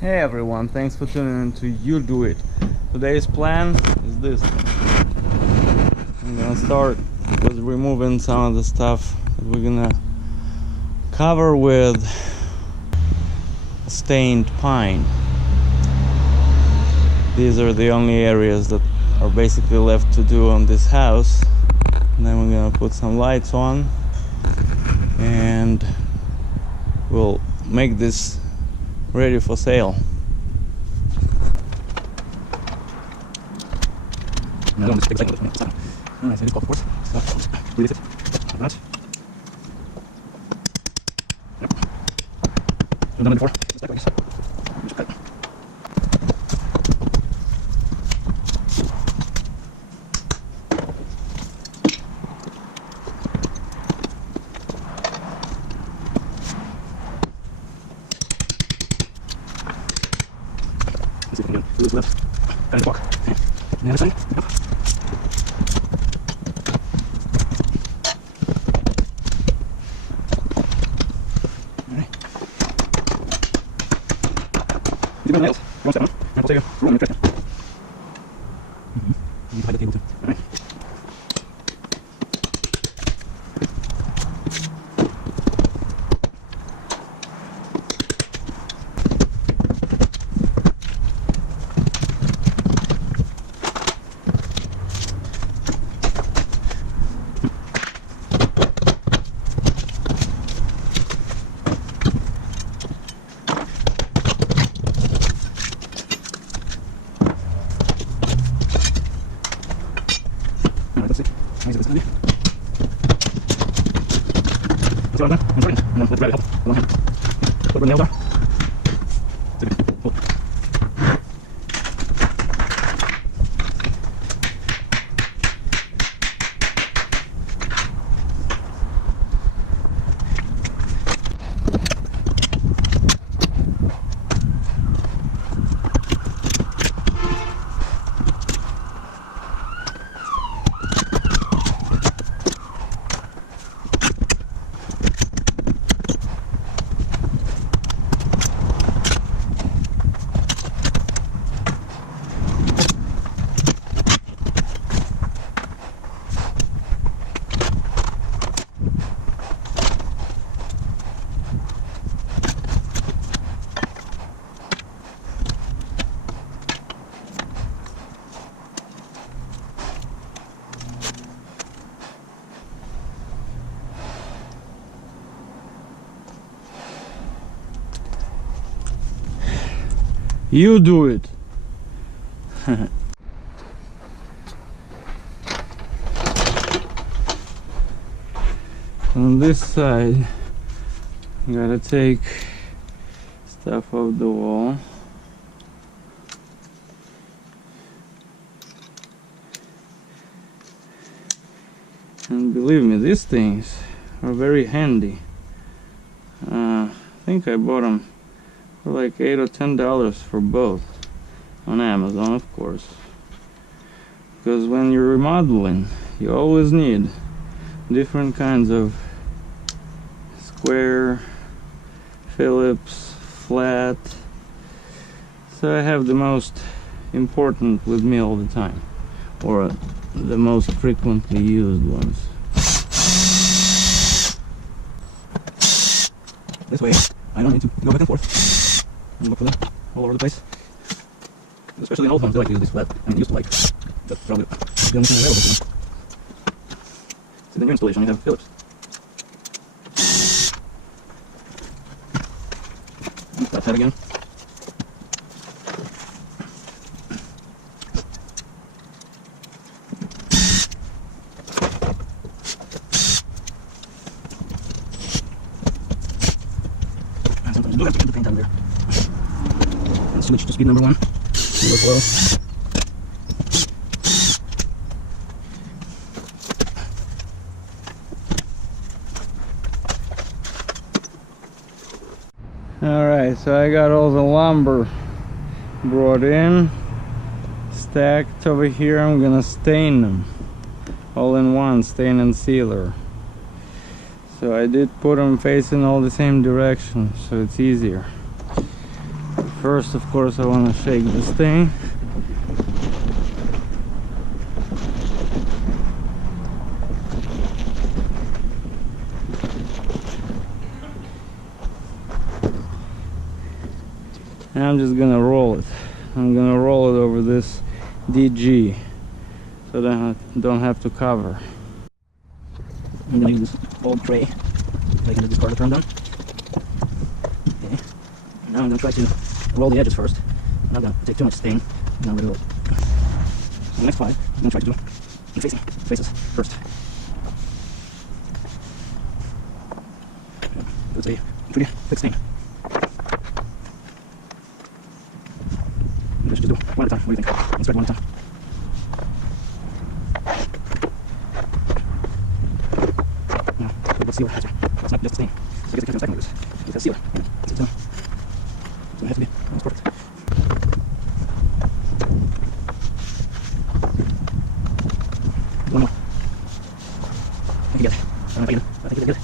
Hey everyone, thanks for tuning in to You Do It. Today's plan is this. I'm gonna start with removing some of the stuff that we're gonna cover with stained pine. These are the only areas that are basically left to do on this house. And then we're gonna put some lights on and we'll make this ready for sale. I don't take this thing. I say this golf course. Release it. Like that. Yep. I've done it before. Just like this. Just cut. Let's see if we can do this left. Kind of walk. And the other side. Yep. These are my nails. One step, huh? And I'll take a roll in your trip. You hide the table too. Alright. Let's see. How easy this is going to be. That's all I've done. I'm starting. And then let's grab it help. One hand. Look where the nails are. It's okay. Hold. You do it. On this side, you gotta take stuff off the wall. And believe me, these things are very handy. I think I bought them for like $8 or $10 for both on Amazon, of course, because when you're remodeling you always need different kinds of square, Phillips, flat, so I have the most important with me all the time, or the most frequently used ones. This way I don't need to go back and forth and look for them all over the place. Especially in old homes, they like to use this flat. I mean, used to like. That's probably the only thing available to them. See, the new installation, you have Phillips. Tap that again. And sometimes you do have to get the paint down there. Switch to speed number 1. Go slow. Alright, so I got all the lumber brought in, stacked over here. I'm gonna stain them all in one, stain and sealer. So I did put them facing all the same direction, so it's easier. First, of course, I want to shake this thing. And I'm just gonna roll it. I'm gonna roll it over this DG so that I don't have to cover. I'm gonna use this old tray so I can just discard the turn down. Okay. Now I'm gonna try to roll the edges first. I'm not gonna take too much stain. Now I'm gonna do it. So the next five, I'm gonna try to do faces first. It's a pretty thick stain. Let's just do one at a time. What do you think? Let's start one at a time. Now, let's see what happens here. It's not just a stain. So I guess I can do a second like this. It's a sealer. It's a sealer. So it has to be almost perfect. One more. I can get it. I don't know if I can. I think I can get it.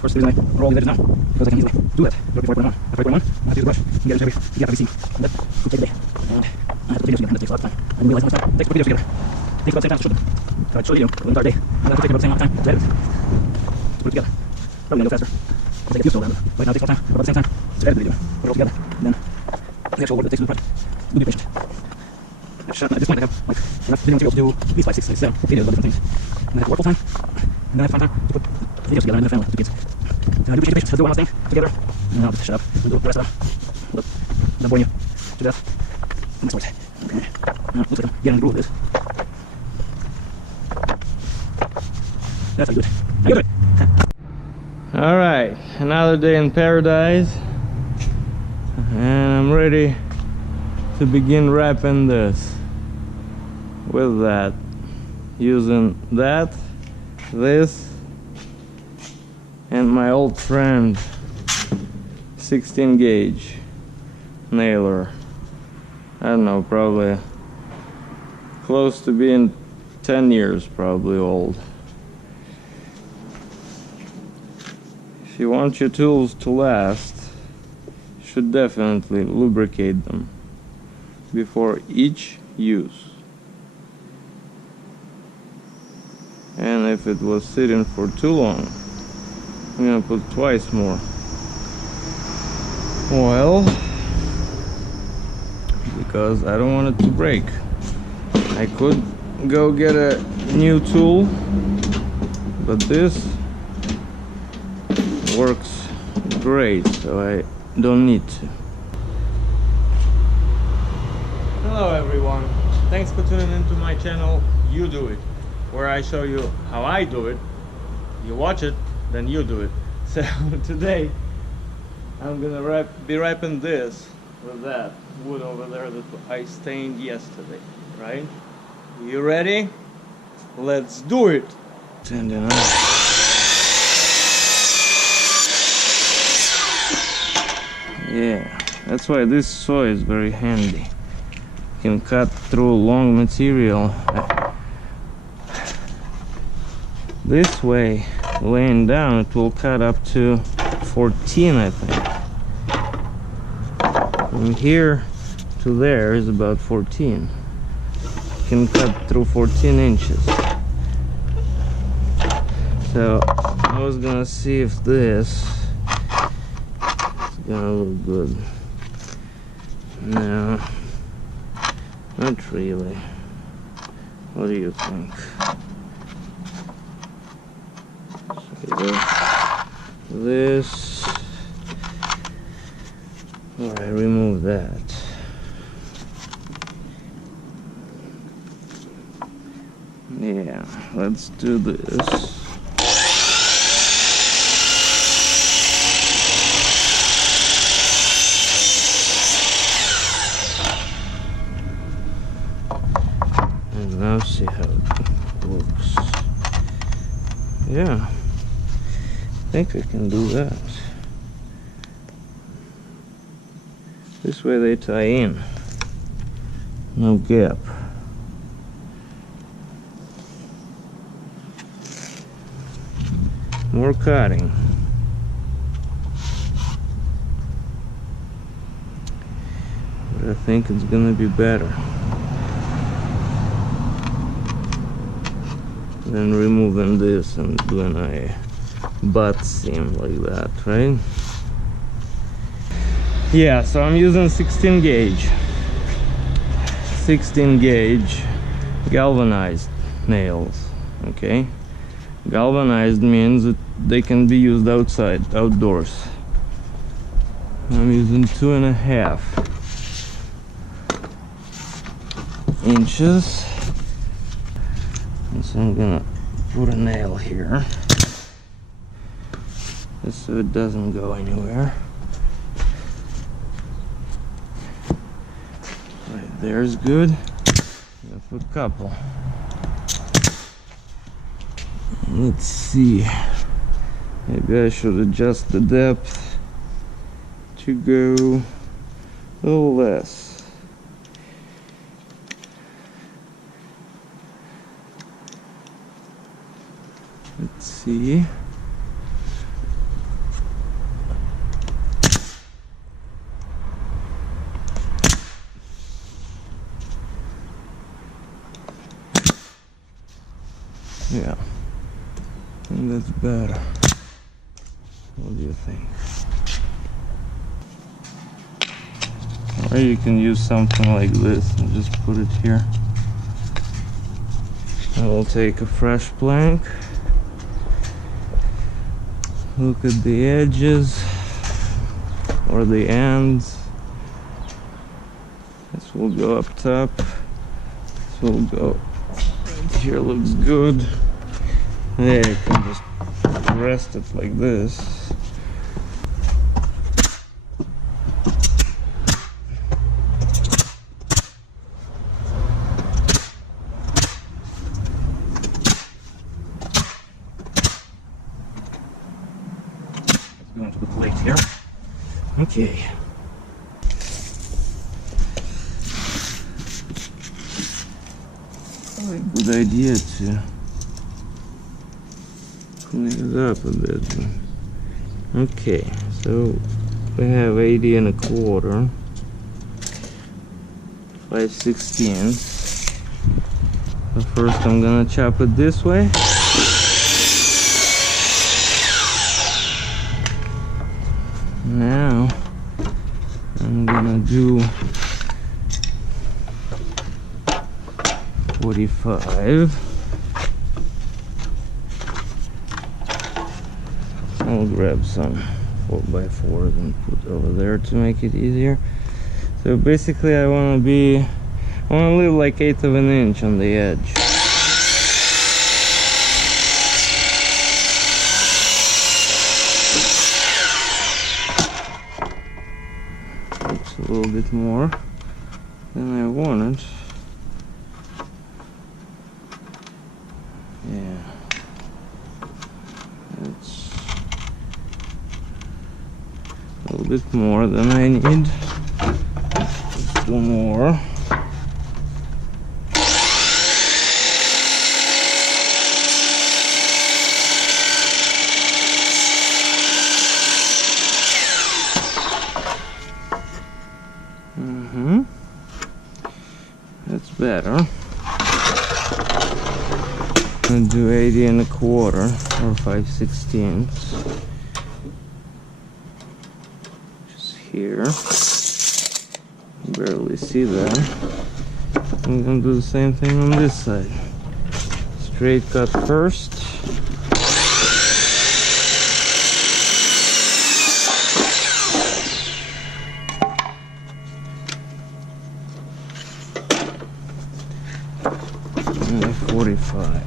First reason I roll the edges now, because I can easily do that before I put them on. After I put them on, I have to use the brush and get it every gap I see. And that could take a day. And I have to put videos together, and that takes a lot of time. I didn't realize how much time it takes to put videos together. It takes about the same time to shoot them. So I'd show a video for the entire day, and that would take about the same amount of time to edit, to put it together. Probably gonna go faster. I'll take a few slow down. Right now it takes more time, but about the same time to edit the video, put it all together, and then the actual work that takes to do the project will be finished. At this point I have like enough video material to do at least 5, 6, 7 videos about different things. And I have to work full time, and then I have find time to put videos together and have family, have 2 kids. So I do change the I'll do one last thing together, and I'll just shut up and do the rest of them. I'm boring you to death. Next part. Okay. Now, looks like I'm getting the groove of this. That's how you do it. How you do it? Alright, another day in paradise. And I'm ready to begin wrapping this with that. Using that, this, and my old friend 16 gauge nailer. I don't know, probably close to being 10 years probably old. If you want your tools to last, you should definitely lubricate them before each use. And if it was sitting for too long, I'm gonna put twice more oil, because I don't want it to break. I could go get a new tool, but this works great, so I don't need to. Hello everyone, thanks for tuning into my channel You Do It, where I show you how I do it. You watch it, then you do it. So today I'm gonna be wrapping this with that wood over there that I stained yesterday, right? You ready? Let's do it! Turn it on. Yeah, that's why this saw is very handy. You can cut through long material this way. Laying down, it will cut up to 14, I think. From here to there is about 14. You can cut through 14 inches. So I was gonna see if this is gonna look good. No, not really. What do you think? This, I remove that. Yeah, let's do this. And now see how it looks. Yeah, I think I can do that. This way they tie in. No gap. More cutting. but I think it's gonna be better than removing this and doing a butt seam like that, right? Yeah, so I'm using 16 gauge galvanized nails. Okay, galvanized means that they can be used outdoors. I'm using 2.5 inches, and so I'm gonna put a nail here just so it doesn't go anywhere. Right there's good. I'll put a couple. Let's see, maybe I should adjust the depth to go a little less. Let's see. Yeah, I think that's better. What do you think? Or you can use something like this and just put it here. I will take a fresh plank, look at the edges or the ends. This will go up top, this will go right here, looks good. Yeah, you can just rest it like this. Going to the plate here. Okay. Probably a good idea to clean it up a bit. Okay, so we have 80 1/4, 5/16. So first I'm gonna chop it this way. Now I'm gonna do 45. I'll grab some 4x4s and put over there to make it easier. So basically I want to leave like 1/8 of an inch on the edge. Looks a little bit more than I wanted. Yeah, that's a little bit more than I need. Let's do more. That's better. I'm gonna do 80 1/4 or 5/16. Just here. Barely see that. I'm gonna do the same thing on this side. Straight cut first. And 45.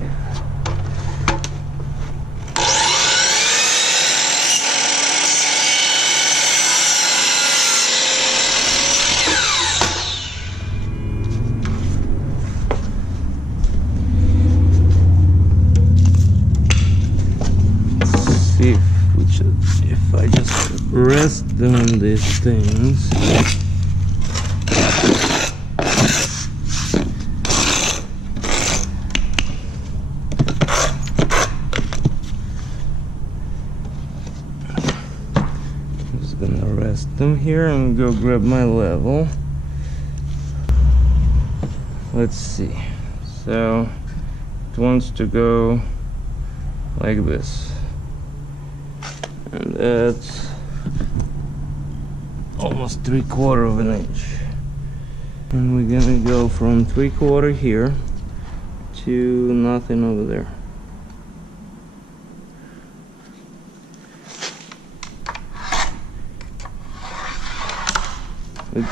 If I just rest them on these things, I'm just gonna rest them here and go grab my level. let's see. So it wants to go like this, and that's almost 3/4 of an inch. And we're gonna go from 3/4 here to nothing over there. And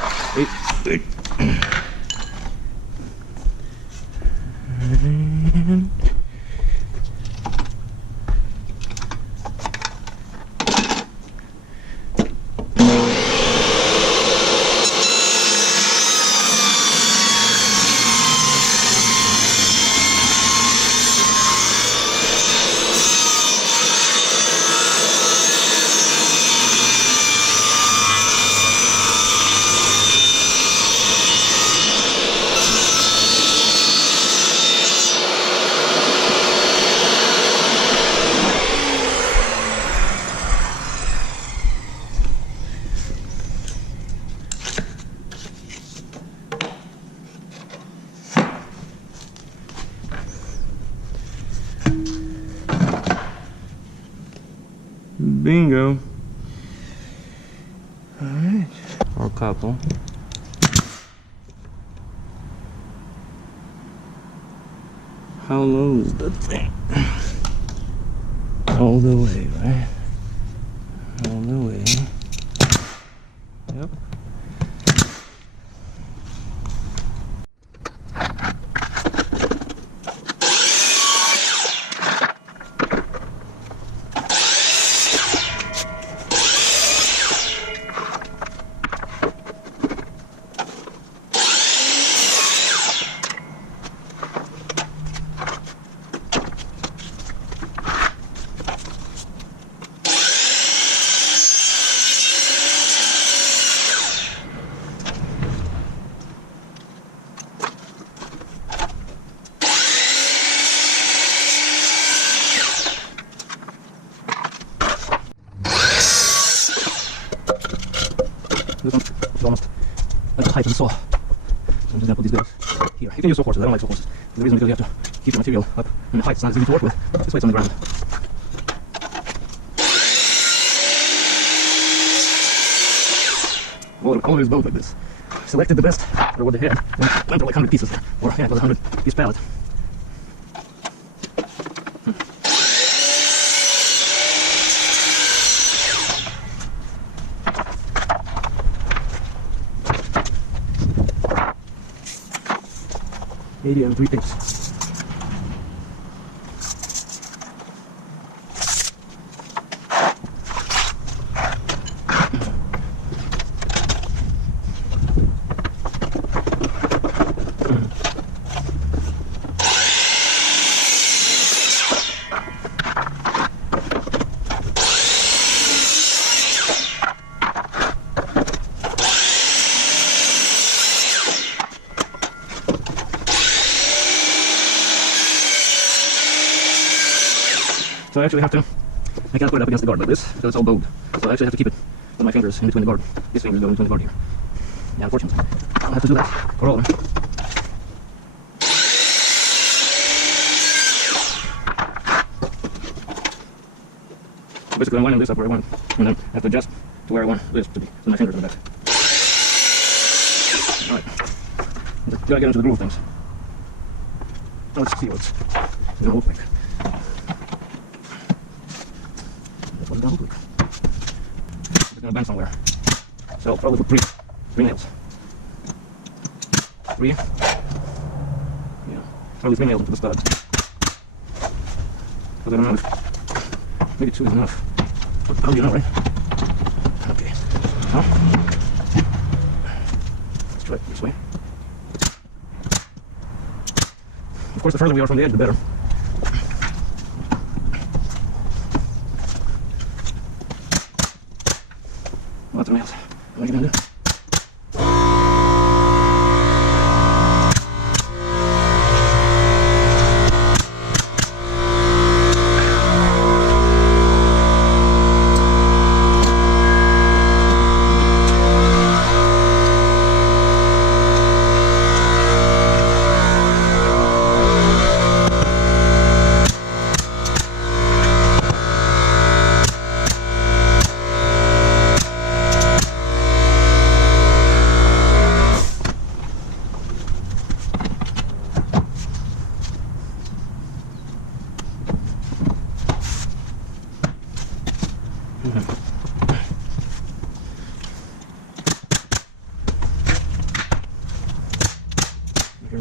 bingo. Alright. Or couple. How low is the thing? All the way, right? All the way. Yep. This one is almost at the height of the saw. So I'm just gonna put these guys here. You can use saw horses, I don't like saw horses. The reason is because you have to keep the material up, and the height's not as easy to work with. This way it's on the ground. Well, the color is both like this. Selected the best for what they had. Went for like 100 pieces. Or yeah, it was a 100-piece pallet. $80 and 3/8. So I actually have to, I can't put it up against the guard like this, because it's all bowed. So I actually have to keep it with my fingers in between the guard. These fingers go in between the guard here. Yeah, unfortunately. I'll have to do that for all of them. Basically I'm winding this up where I want, and then I have to adjust to where I want this to be, so my fingers are back. Alright. Just gotta get into the groove things. Let's see what it's gonna look like. What it's gonna look like. It's gonna bend somewhere. So I'll probably put three nails. 3. Yeah. Probably 3 nails into the stud. Because I don't know if maybe 2 is enough. But how do you know, right? Okay. Now, let's try it this way. Of course, the further we are from the edge, the better. Lots of nails. What are you gonna do?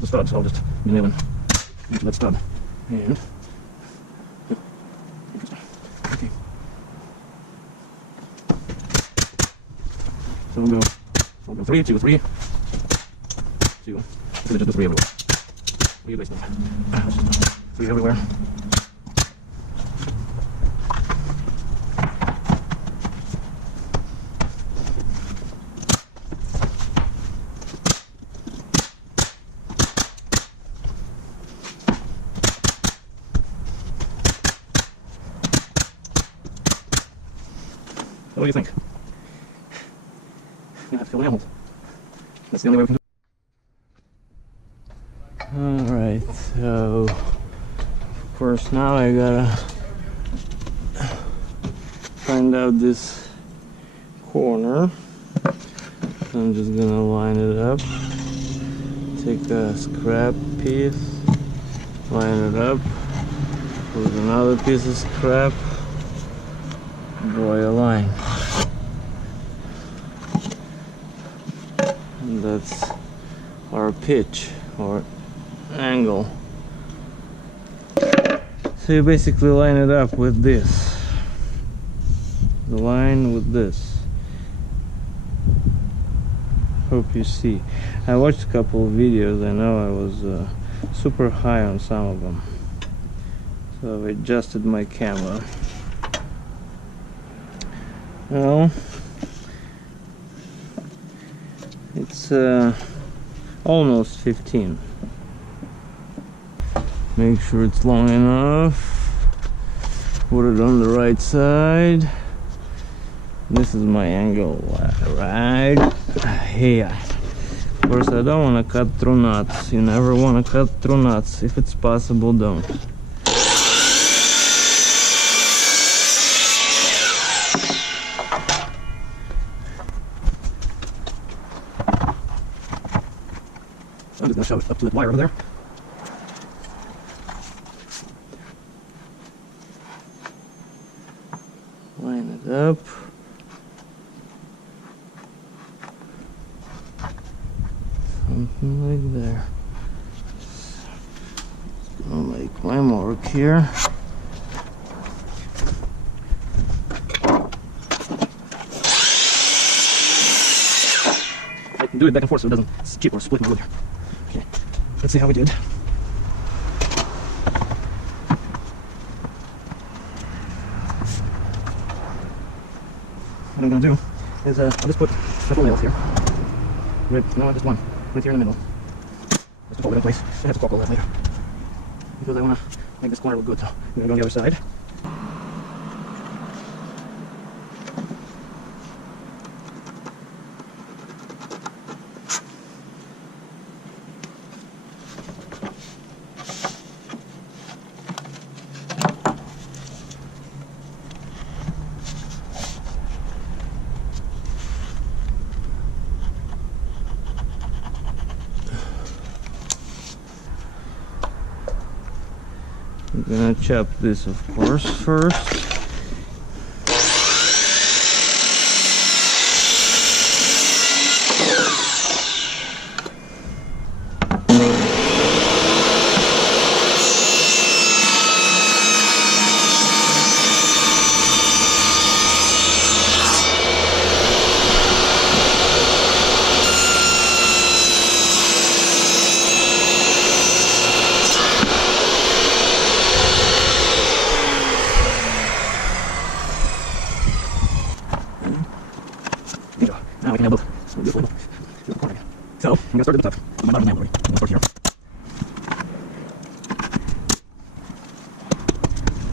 Here's the stud, so I'll just be nailing into that stud. And okay. So we'll go 3, 2, 3, 2. Let's just do 3 everywhere. 3 basically. 3 everywhere. What do you think? You have to fill animals. That's the only way we can do it. Alright, so of course now I gotta find out this corner. I'm just gonna line it up, take a scrap piece, line it up with another piece of scrap, draw a line. And that's our pitch or angle. So you basically line it up with this, the line with this. Hope you see. I watched a couple of videos. I know I was super high on some of them, so I adjusted my camera. Well, it's almost 15. Make sure it's long enough. Put it on the right side. This is my angle right here. Of course, I don't want to cut through nuts. You never want to cut through nuts. If it's possible, don't. I'm just going to shove it up to that wire over there. Line it up. Something like there. Just gonna make my mark here. I can do it back and forth so it doesn't skip or split my wood here. Okay, let's see how we did. What I'm going to do is I'll just put a couple nails here. No, just one. Right here in the middle. Just to hold it in place. I have to caulk all that later. Because I want to make this corner look good. So I'm going to go on the other side. I'm gonna chop this, of course, first. Now we can have both. So, I'm going to start at the top. My bottom already. I'm going to start here.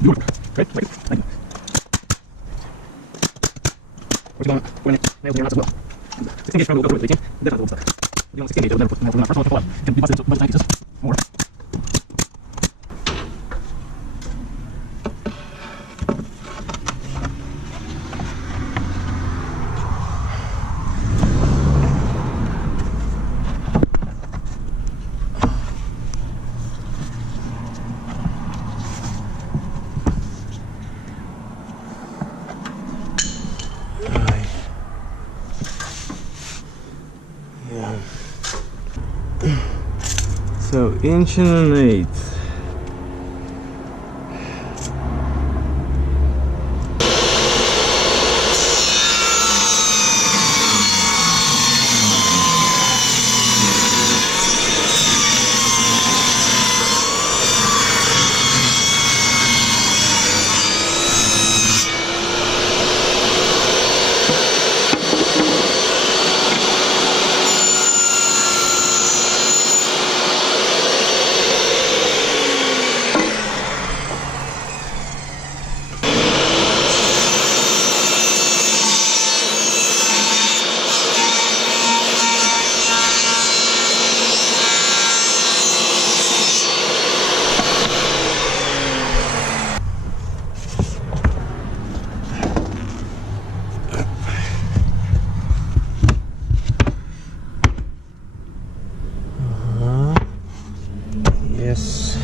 Beautiful. Great. Thank you. We're going to nail here nuts as well. 16 gauge probably will go through it, 18. Definitely will stuck. You want 16 gauge, it will never put nail through the first one can fall out. Can be busted into a bunch of 9 pieces. More. So 1.125". Yes.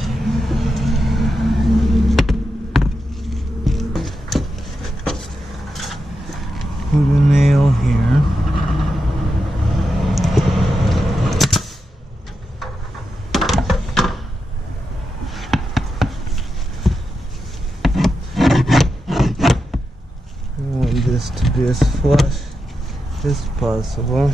Put a nail here. I want this to be as flush as possible.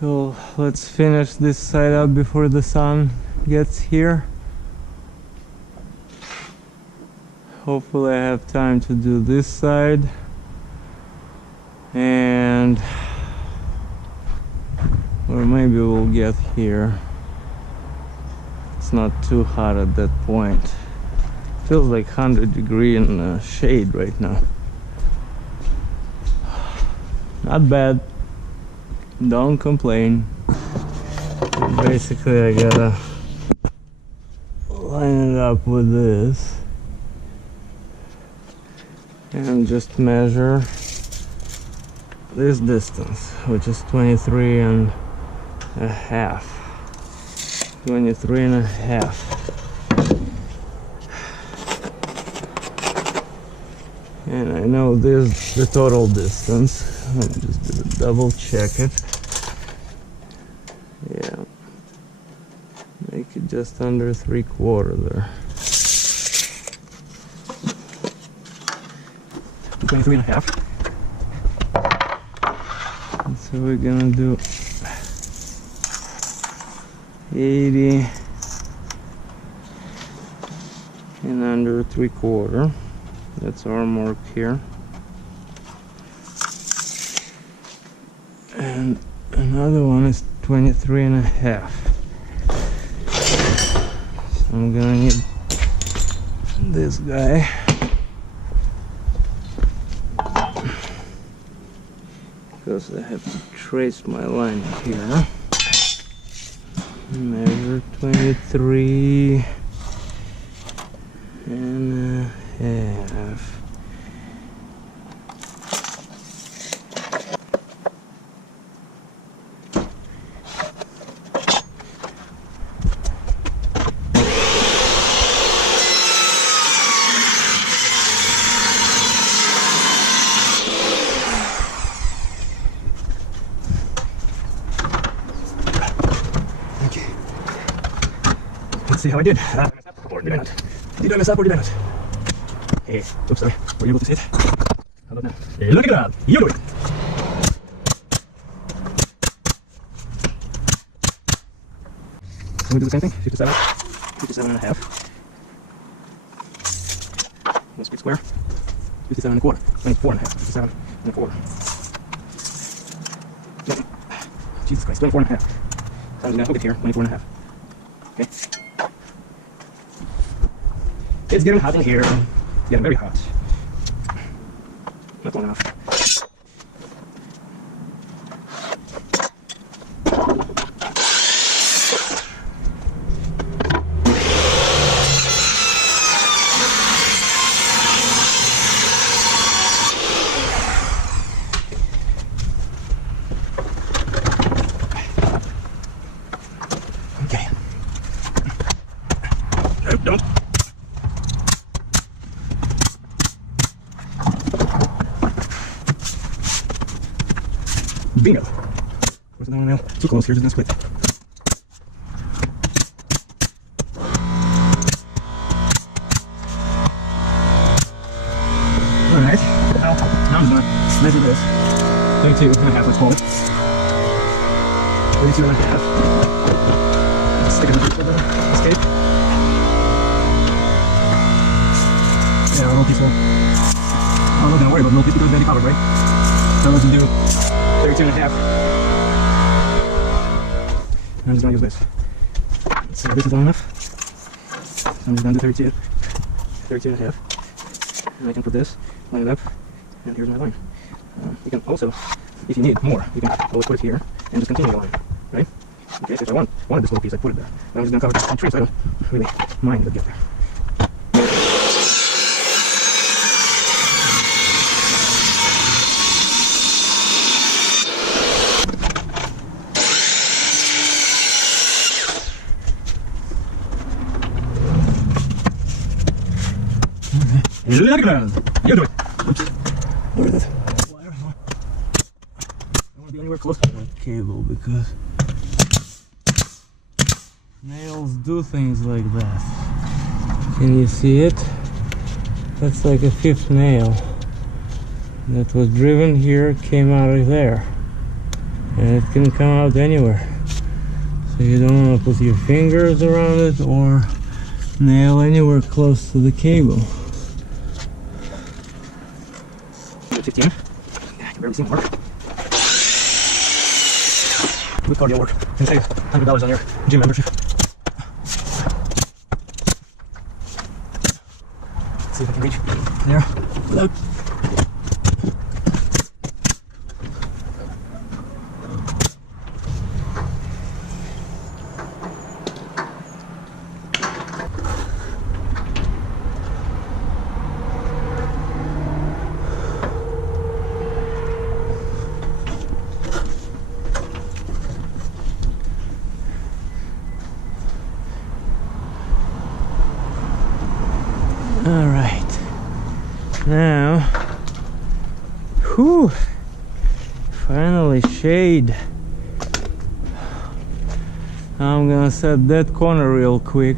So let's finish this side up before the sun gets here. Hopefully I have time to do this side, and or maybe we'll get here. It's not too hot at that point. Feels like 100 degree in the shade right now. Not bad. Don't complain. Basically I gotta line it up with this and just measure this distance, which is 23 and a half. 23 and a half. And I know this is the total distance. Let me just double check it. Yeah, make it just under 3/4 there. 23 and a half. And so we're gonna do 80 and under 3/4. That's our mark here. And another one is 23 and a half. So I'm gonna need this guy. Because I have to trace my line here. Measure 23 and a half. Let's see how I did. Or did I not? Did I mess up or did I not? Hey, oops, sorry. Were you able to see it? How about now? Hey, look at that! You do it! Can we do the same thing? 57? 57 and a half. Let's be square. 57 and a quarter. 24 and a half. 57 and a quarter. Jesus Christ, 24 and a half. I'm gonna hook it here, 24.5. Okay. It's getting hot in here. It's getting very hot. Not long enough. Okay. Nope, don't. Bingo. Of course, I don't want to nail too close. Here's the split. Alright. Now I'm just gonna measure this. 32.5, let's call it. 32.5. Just stick it in the escape. Yeah, a little piece of. I'm not gonna worry about little piece because it's already covered, right? So let's just do 32.5. I'm just gonna use this. Let's see if this is long enough. So I'm just gonna do 32.5. And I can put this, line it up, and here's my line. You can also, if you need more, you can always put it here and just continue the line, right? Okay, so if I wanted this little piece, I put it there. But I'm just gonna cover the tree, so I don't really mind the get there. Look at that! You do it! Oops. Look at this wire. I don't want to be anywhere close to that Cable, because nails do things like that. Can you see it? That's like a fifth nail that was driven here, came out of there, and it can come out anywhere. So you don't want to put your fingers around it or nail anywhere close to the cable. 15. I can barely see my work. Good cardio work. You can save $100 on your gym membership. Let's see if I can reach there without. All right, now, whew, finally shade. I'm gonna set that corner real quick,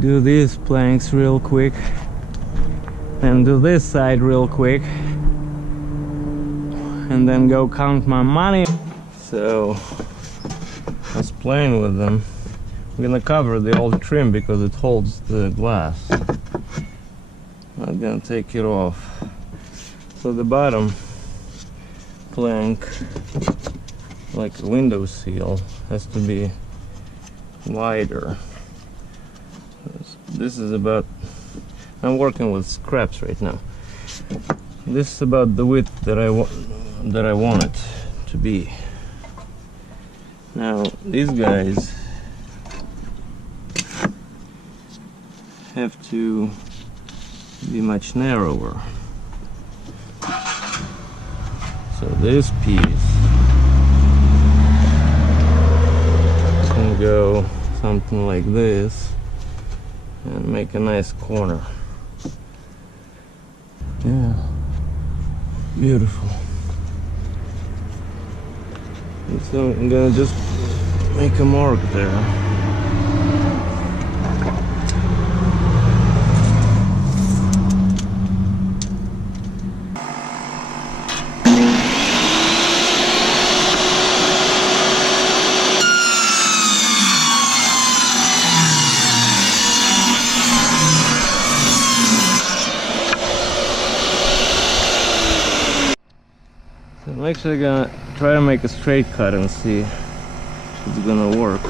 do these planks real quick, and do this side real quick, and then go count my money. So, I was playing with them. I'm gonna cover the old trim because it holds the glass. I'm gonna take it off. So the bottom plank, like a window sill, has to be wider. This is about, I'm working with scraps right now. This is about the width that I want it to be. Now these guys have to be much narrower. So this piece can go something like this and make a nice corner. Yeah, beautiful. And so I'm gonna just make a mark there. I'm actually gonna try to make a straight cut and see it's gonna work.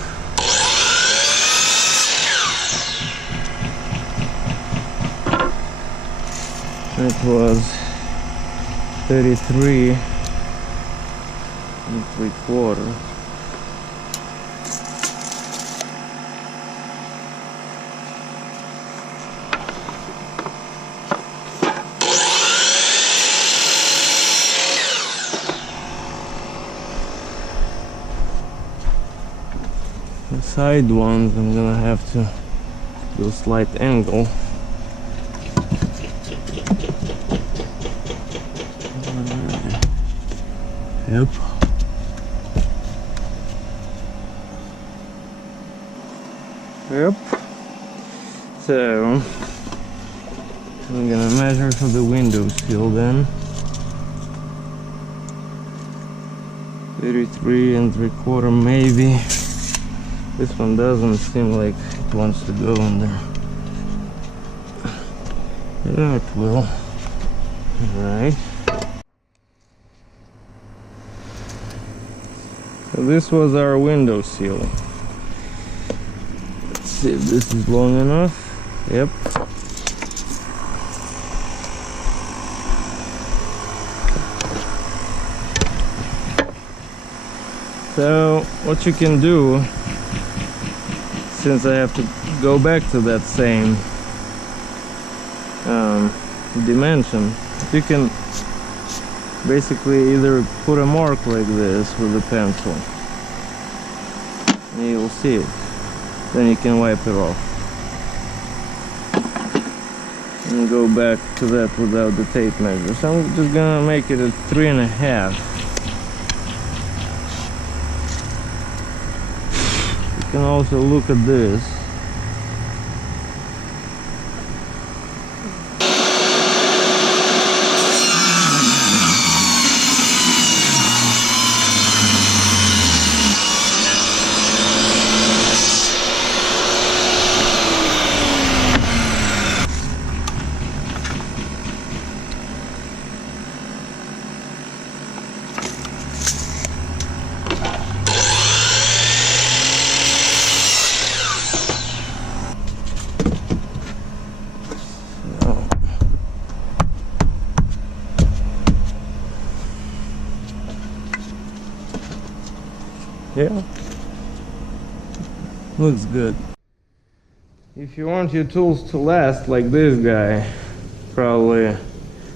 It was 33 3/4. The side ones I'm gonna have to do a slight angle. Yep. Yep. So I'm gonna measure for the window sill then. 33 3/4 maybe. This one doesn't seem like it wants to go in there. Yeah, it will. Alright. So this was our window sill. Let's see if this is long enough. Yep. So what you can do, since I have to go back to that same dimension, you can basically either put a mark like this with a pencil and you'll see it, then you can wipe it off and go back to that without the tape measure. So I'm just gonna make it at 3.5. You can also look at this. Yeah, looks good. If you want your tools to last like this guy, probably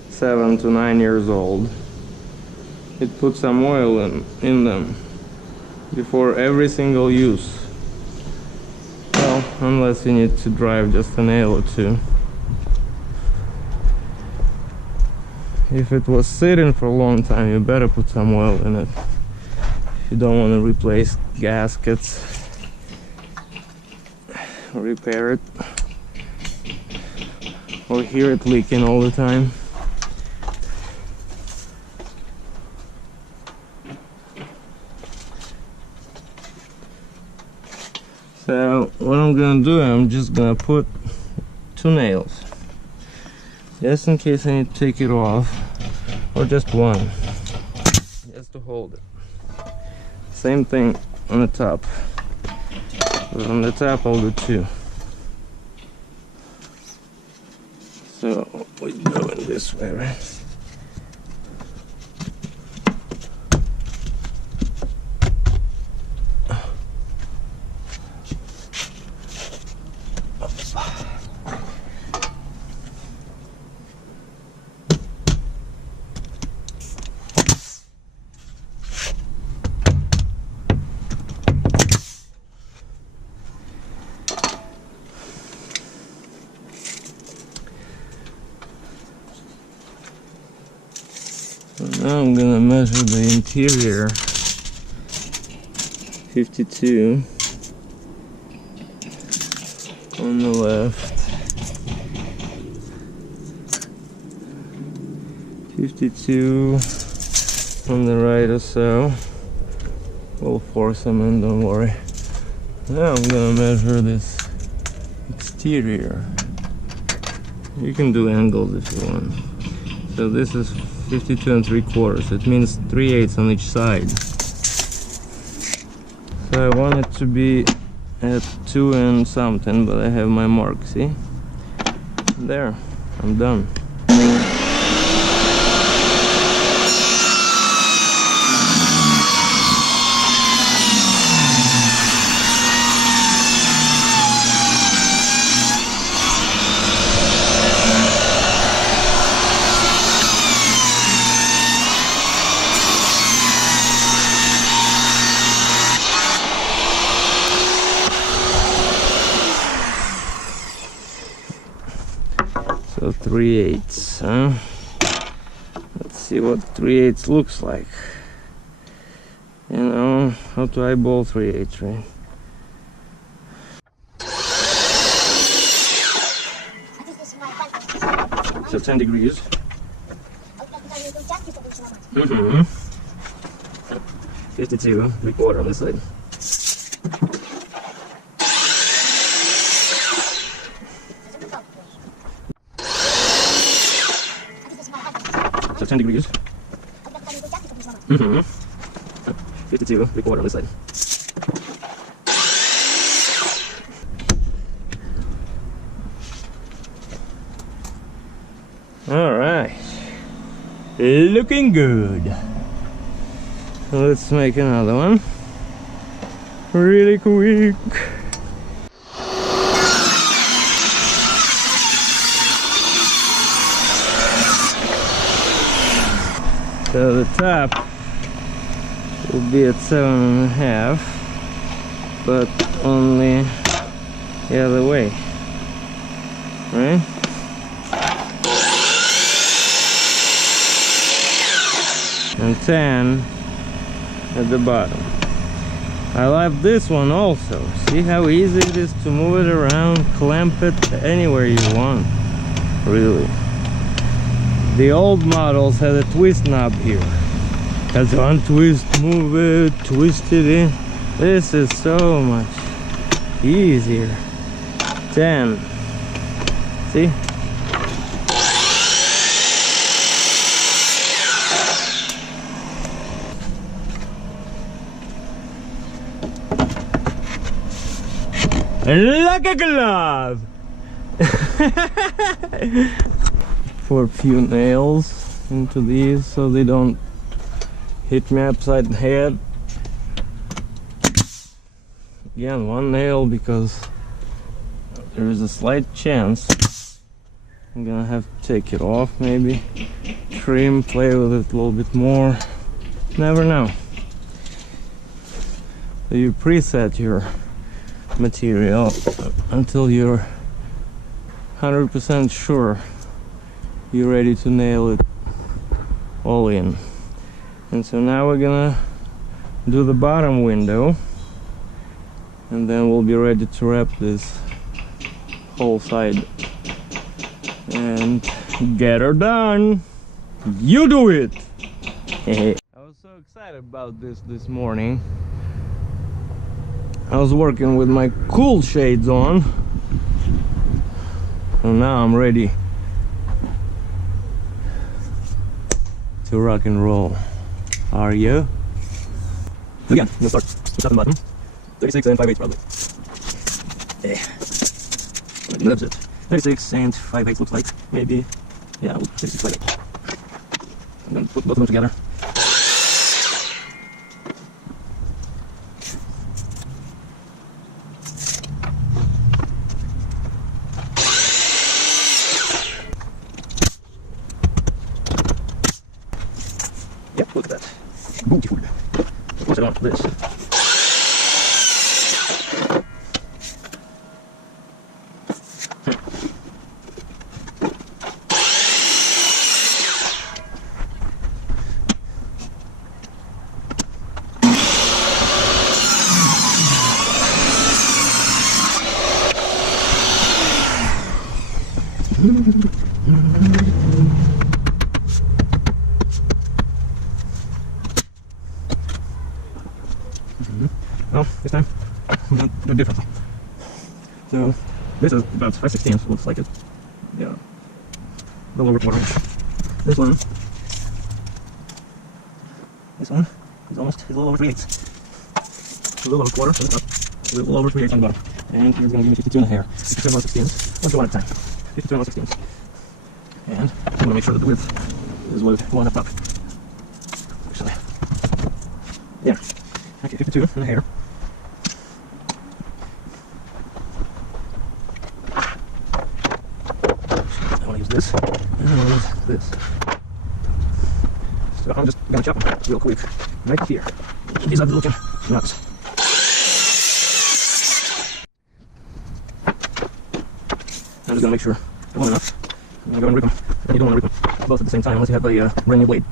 7 to 9 years old, you put some oil in them before every single use. Well, unless you need to drive just a nail or two. If it was sitting for a long time, you better put some oil in it. You don't want to replace gaskets or repair it or hear it leaking all the time. So what I'm gonna do, I'm just gonna put 2 nails just in case I need to take it off, or just one just to hold it. Same thing on the top, but on the top I'll do 2. So we go in this way, right? Now I'm gonna measure the interior. 52 on the left, 52 on the right or so. We'll force them in, don't worry. Now I'm gonna measure this exterior. You can do angles if you want. So this is 52 3/4. It means 3/8 on each side. So I want it to be at 2 and something, but I have my mark, see? There, I'm done. So 3/8, huh? Let's see what 3/8 looks like. You know, how to eyeball 3/8, right? So 10 degrees. Mm-hmm. 52, 3/4 on this side. So 10 degrees. Mm-hmm. 52, 3/4 on this side. Alright. Looking good. Let's make another one. Really quick. So the top will be at 7.5, but only the other way, right? And 10 at the bottom. I like this one also. See how easy it is to move it around, clamp it anywhere you want, really. The old models had a twist knob here. Had to untwist, move it, twist it in. This is so much easier. 10. See? Like a glove! For a few nails into these so they don't hit me upside the head. Again, one nail because there is a slight chance I'm gonna have to take it off, maybe trim, play with it a little bit more. Never know. So you preset your material until you're 100% sure you're ready to nail it all in. And so now we're gonna do the bottom window, and then we'll be ready to wrap this whole side and get her done. You do it! I was so excited about this morning. I was working with my cool shades on, and now I'm ready to rock and roll. Are you? Again, we'll start with top and bottom. 36 and 5/8 probably. Yeah. That's it. 36 and 5/8 looks like. Maybe. Yeah, 36, 5/8. I'm gonna put both of them together. Yep, look at that. Beautiful. Of course I want this. Well, this time I'm going to do it differently. So this is about 5/16, looks like it. Yeah, the lower quarter. This one is almost a little over 3/8. a little over a quarter at the top, a little over 3/8 on the bottom. And here's going to give me 52 and a hair. 52 and 1/16. Let's go one at a time. 52 and 1/16. And I'm going to make sure that the width is what I want up top. Actually. Yeah. Okay, 52 and a hair. I want to use this. And I want to use this. So I'm just going to chop them real quick. Right here. These are looking nuts. I'm just going to make sure I want enough. I'm going to go and rip them. And you don't want to rip them both at the same time unless you have a brand new blade.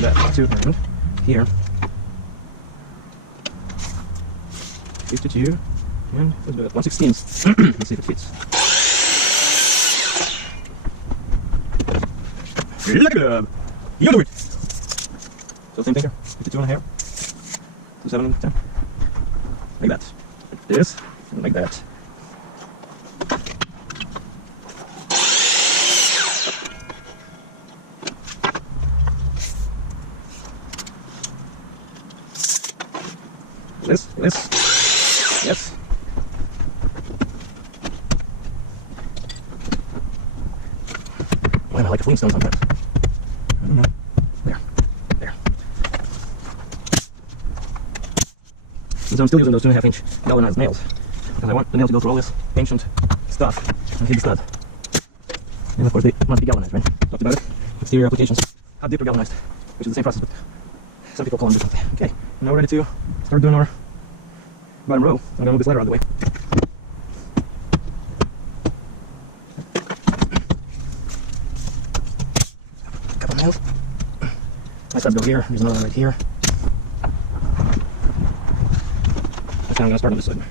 That around here. 52 and let's do it 1/16. Let's see if it fits. Look at him! You do it! So same thing here. 52 and a hair. 7 and 10. Like that. Like this and like that. This, yes. Well, I like a Flintstone sometimes. I don't know. There. And so I'm still using those 2.5-inch galvanized nails because I want the nails to go through all this ancient stuff and hit the stud. And of course they must be galvanized, right? Talked about it. Exterior applications. Hot dipped or galvanized, which is the same process, but some people call them differently. Okay, now we're ready to start doing our bottom row. I'm gonna move this ladder out of the way. Couple nails. My studs go here. There's another one right here. That's how I'm gonna start on this side.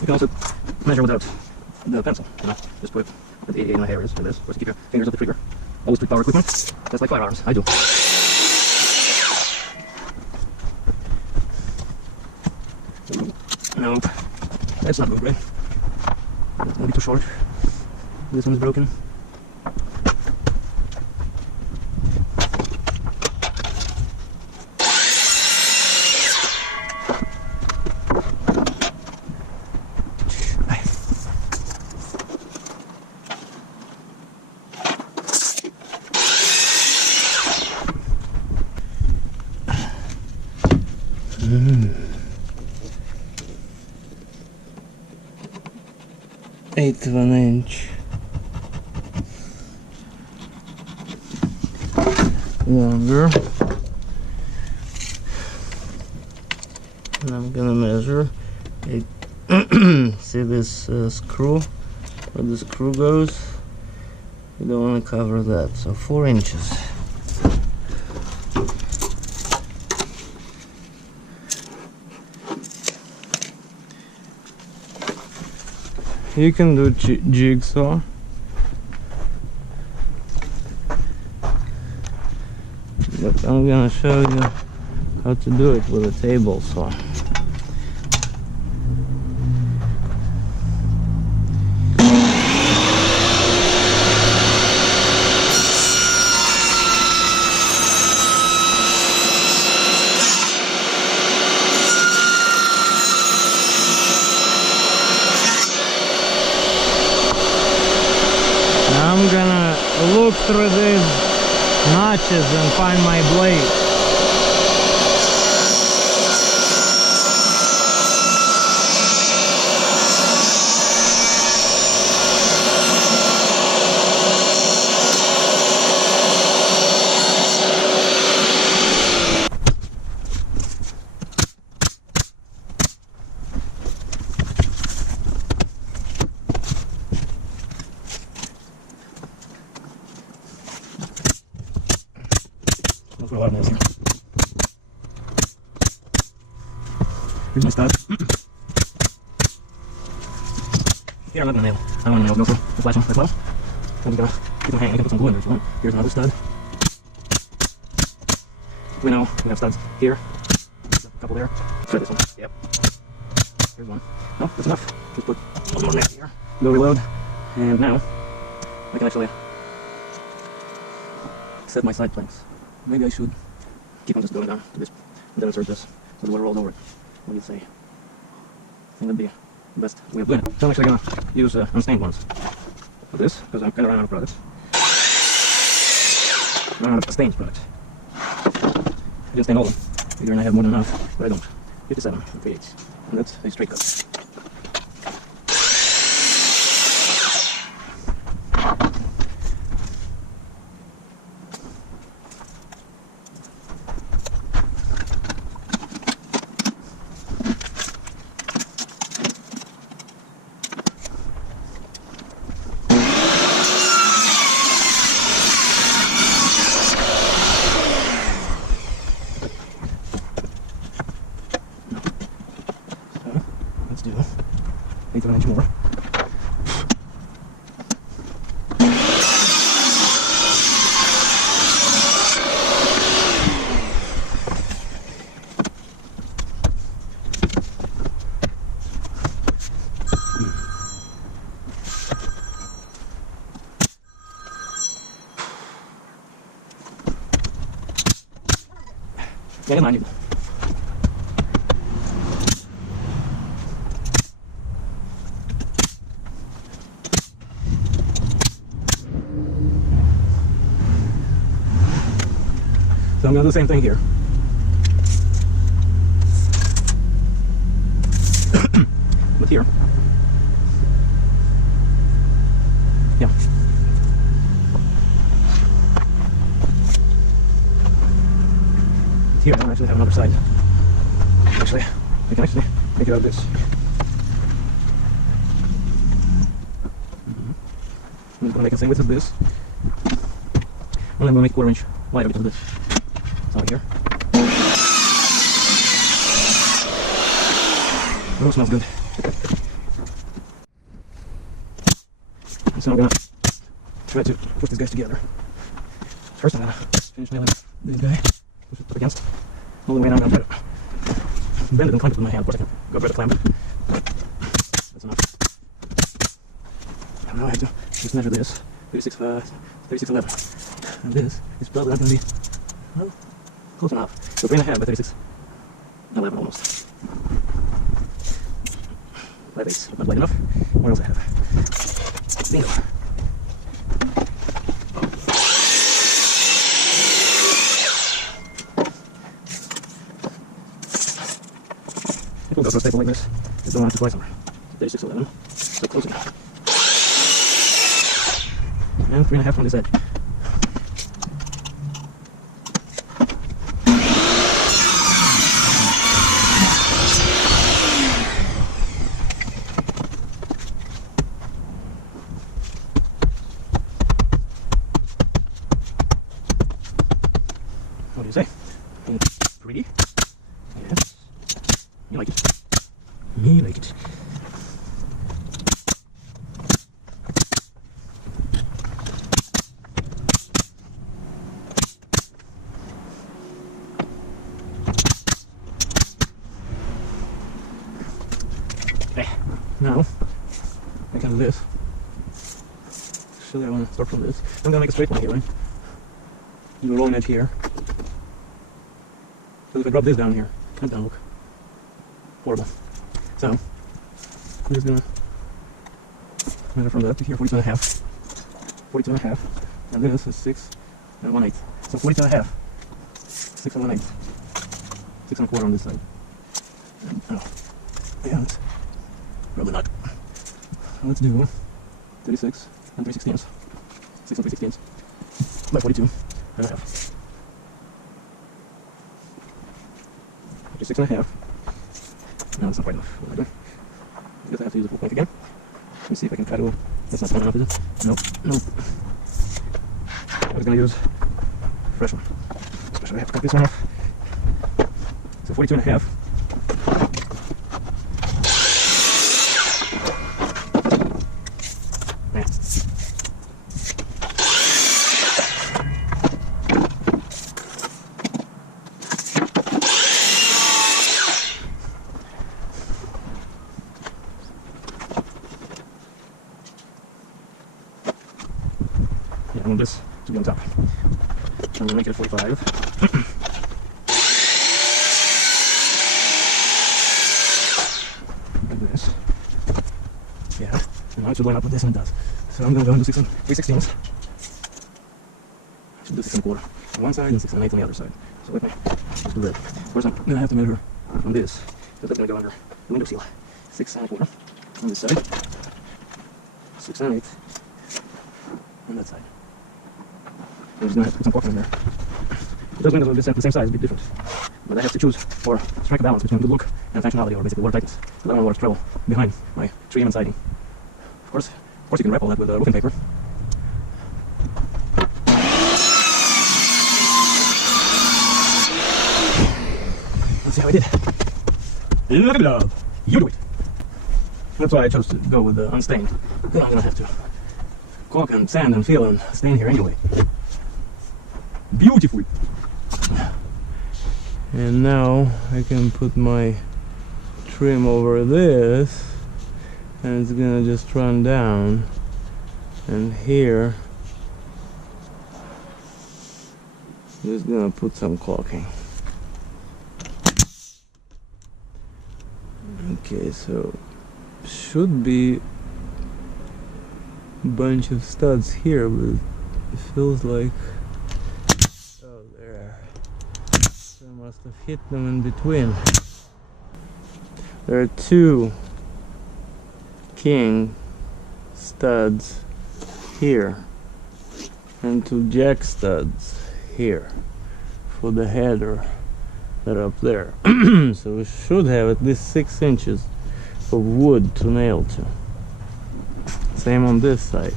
You can also measure without the pencil. You know, just put what the 88 and a hair is for this. Of course, you keep your fingers at the trigger. Always treat power equipment just like firearms. I do. Nope. That's not good, right? That's gonna be too short. This one's broken. Eighth of an inch longer, and I'm gonna measure it. See this screw, where the screw goes? You don't want to cover that, so 4 inches. You can do jigsaw. But I'm gonna show you how to do it with a table saw. I'm gonna look through these notches and find my blade. Here's my stud. Here I'm not gonna nail. I don't want to nail GoPro. The flash on as well. I'm just gonna keep them hanging. I can put some glue in there if you want. Here's another stud. We know we have studs here. There's a couple there. Try this one. Yep. Here's one. No, that's enough. Just put one more next here. Go reload. And now I can actually set my side planks. Maybe I should keep on just going down to this and then insert this so the water rolls over it. What do you say? I think that'd be the best way of doing it. So I'm actually gonna use unstained ones for this because I'm kind of running out of products. I'm running out of stains product. I didn't stain all of them. Figuring I have more than enough, but I don't. 57 and 3/8. And that's a straight cut. Let's do 1/8 of an inch more. Yeah, mind you. So I'm going to do the same thing here. But here. Yeah. Here I don't actually have another side. Actually, I can actually make it out of this. I'm just going to make the same width as this. And I'm going to make 1/4 inch wider because of this. So here. Oh, smells good. And so I'm going to try to put these guys together. First I'm going to finish nailing this guy. Push it up against. All the way down. I'm going to try to bend it and clamp it with my hand. Of course I can go try to clamp it. That's enough. And now I have to just measure this. 36.11. And this is probably not going to be, well, close enough. So 3.5 by 36.11 almost. 5/8. Not light enough. What else I have? Bingo. We'll go for a staple like this. Just don't want to fly somewhere. 36.11. So close enough. And 3.5 on this edge. What do you say? Pretty? Yes. You like it? Me like it. Okay. Now I can do this. Actually, I want to start from this. I'm gonna make a straight line here, right? Do a rolling edge here. So if I drop this down here, that doesn't look horrible. So I'm just gonna measure from that to here, 42.5. 42.5. And this is 6 1/8. So 42.5. 6 1/8. 6 1/4 on this side. And, and probably not. Let's do 36 and 3/16. 6 and 3/16 by 42.5. 56.5. No, that's not quite enough. What am I doing? I guess I have to use a full plank again. Let me see if I can try to. That's not quite enough, is it? Nope. Nope. I was gonna use a fresh one. Especially I have to cut this one off. So 42.5. I want this to be on top. I'm gonna make it 45. Like this. Yeah. And now it should line up with this, and it does. So I'm gonna go and do 3/16. I should do 6 1/4 on one side and 6 1/8 on the other side. So with me, let's do that. First, I'm gonna have to measure from this, because that's gonna go under the window seal. 6 1/4 on this side, 6 1/8 on that side. I'm just gonna have to put some caulking in there. Those windows will be the same size, a bit different. But I have to choose or strike a balance between good look and functionality, or basically watertightness. Because I don't want to travel behind my trim and siding. Of course, you can wrap all that with roofing paper. Let's see how I did. Look it up. You do it. That's why I chose to go with the unstained. Because I'm gonna have to caulk and sand and fill and stain here anyway. Beautiful. And now I can put my trim over this, and it's gonna just run down, and here I'm just gonna put some caulking. Okay, so should be a bunch of studs here, but it feels like, oh, there. So I must have hit them in between. There are 2 king studs here and 2 jack studs here for the header that are up there. So we should have at least 6 inches of wood to nail to. Same on this side.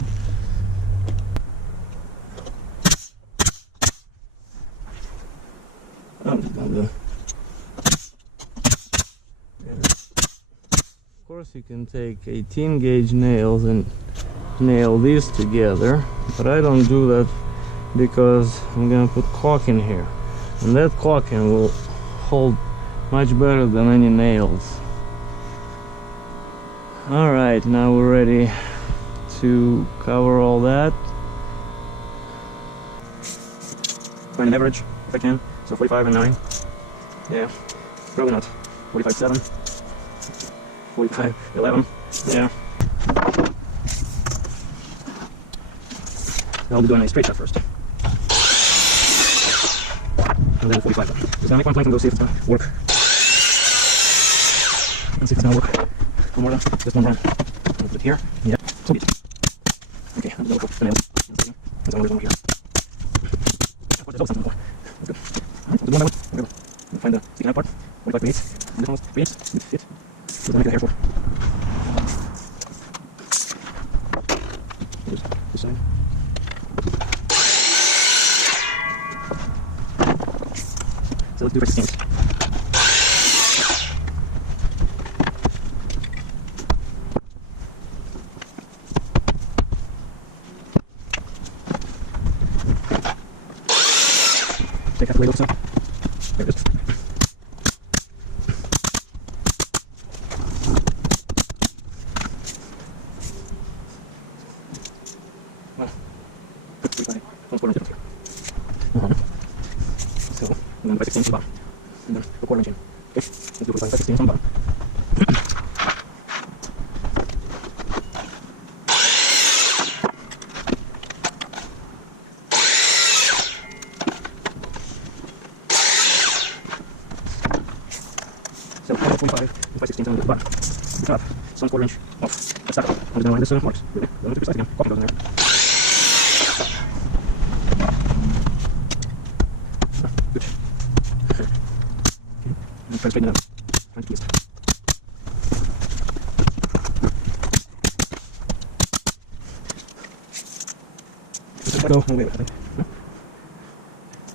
Of course you can take 18 gauge nails and nail these together, but I don't do that because I'm gonna put caulking here, and that caulking will hold much better than any nails. Alright, now we're ready to cover all that. Find an average if I can, so 45 and 9. Yeah, probably not. 45 7. 45 11. Yeah. I'll be doing a straight shot first. And then 45. Just gonna make one plank and go see if it's gonna work. And see if it's gonna work. One more down. Just one down. Put it here. Yeah. So be it. Okay, I'm gonna go for the nails. That's all we're doing here. There's always something more. That's good. Alright, we'll do one by one. Whatever. We'll find the sticking out part. 45 3/8. And this one was 3/8. Good fit. What do I make the hair for? Here's this side. So let's do 16. Take out the weight also. There it is. Well, 45. 1/4 inch here. So, I'm going to 16 to the bottom. And then a 1/4 inch in. Okay, let's do 45 16 on the bottom. So 45 16 on the bottom. The top, it's 1/4 inch off. Let's start. I'm just going to line this marks. Really? Don't be precise again. Caulking goes in there. Good. Okay. And try to straighten it out. Trying to twist. Just let go. No, wait, I think. No?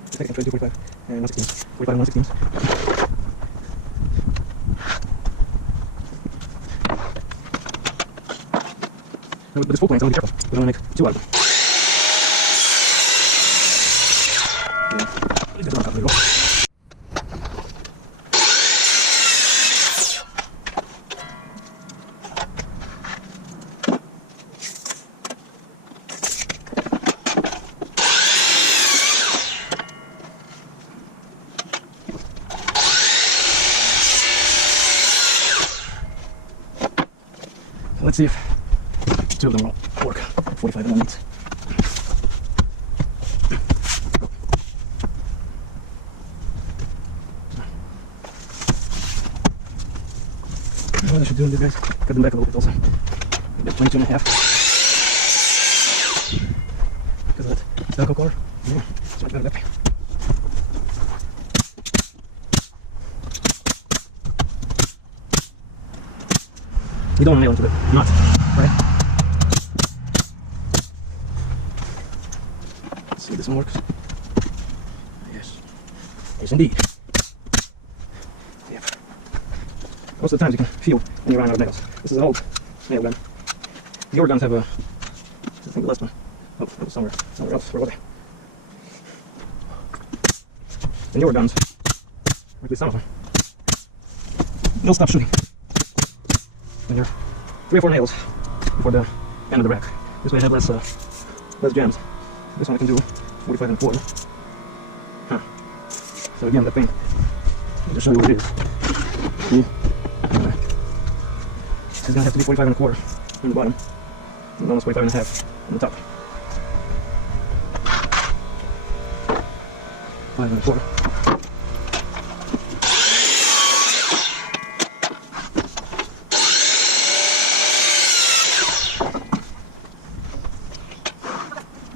Just take it and try to do 45 and 1/16. 45 and 1/16. With this full plank, I want to be careful. We don't want to make 2 out of them. Yeah. At least there's enough. There we go. Let's see if 2 of them will work. 45 and 1 meets. What I should do, guys, cut them back a little bit also. Maybe 22 and a half. Because of that Velcro collar. Yeah, it's much better that way. You don't want to nail into the knot, right? Let's see if this one works. Yes. Yes, indeed. Yep. Most of the times you can feel when you run out of nails. This is an old nail gun. The old guns have a, I think the last one. Oh, that was somewhere else. Where was I? The newer guns, or at least some of them, they'll stop shooting when you're 3 or 4 nails before the end of the rack. This way I have less jams. This one I can do 45 and 4. Huh. So again, the thing, I'll just show you what it is. See? It's gonna have to be 45 and 1/4 on the bottom, and almost 45 and a half on the top. 5 and 1/4.